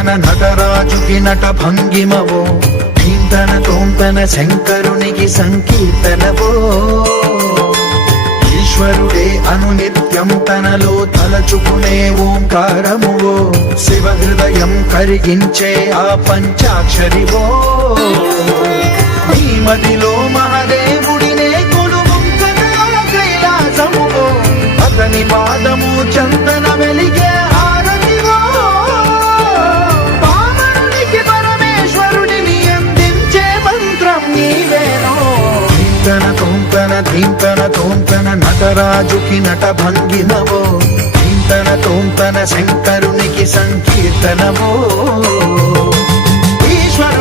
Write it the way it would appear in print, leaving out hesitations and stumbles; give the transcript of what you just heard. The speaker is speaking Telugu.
తోంతన నటరాజుకి నట భంగిమవో ధీంతన తోంతన శంకరునికి సంకీర్తనవో ఈశ్వరుడే అనునిత్యం తనలో తలచుకునే ఓంకారమువో శివ హృదయం కరిగించే ఆ పంచాక్షరివో నీ మదిలో మహాదేవుడినే కొలువుంకనో కైలాసమువో అతని పాదము చందన వెలిగే హారతివో పామరునికి పరమేశ్వరుడిని అందించే మంత్రం నీవేనో ధీంతన తోంతన ధీంతన తోంతన నటరాజుకి నట భంగిమవో ధీంతన తోంతన శంకరునికి సంకీర్తనవో ఈశ్వరుడే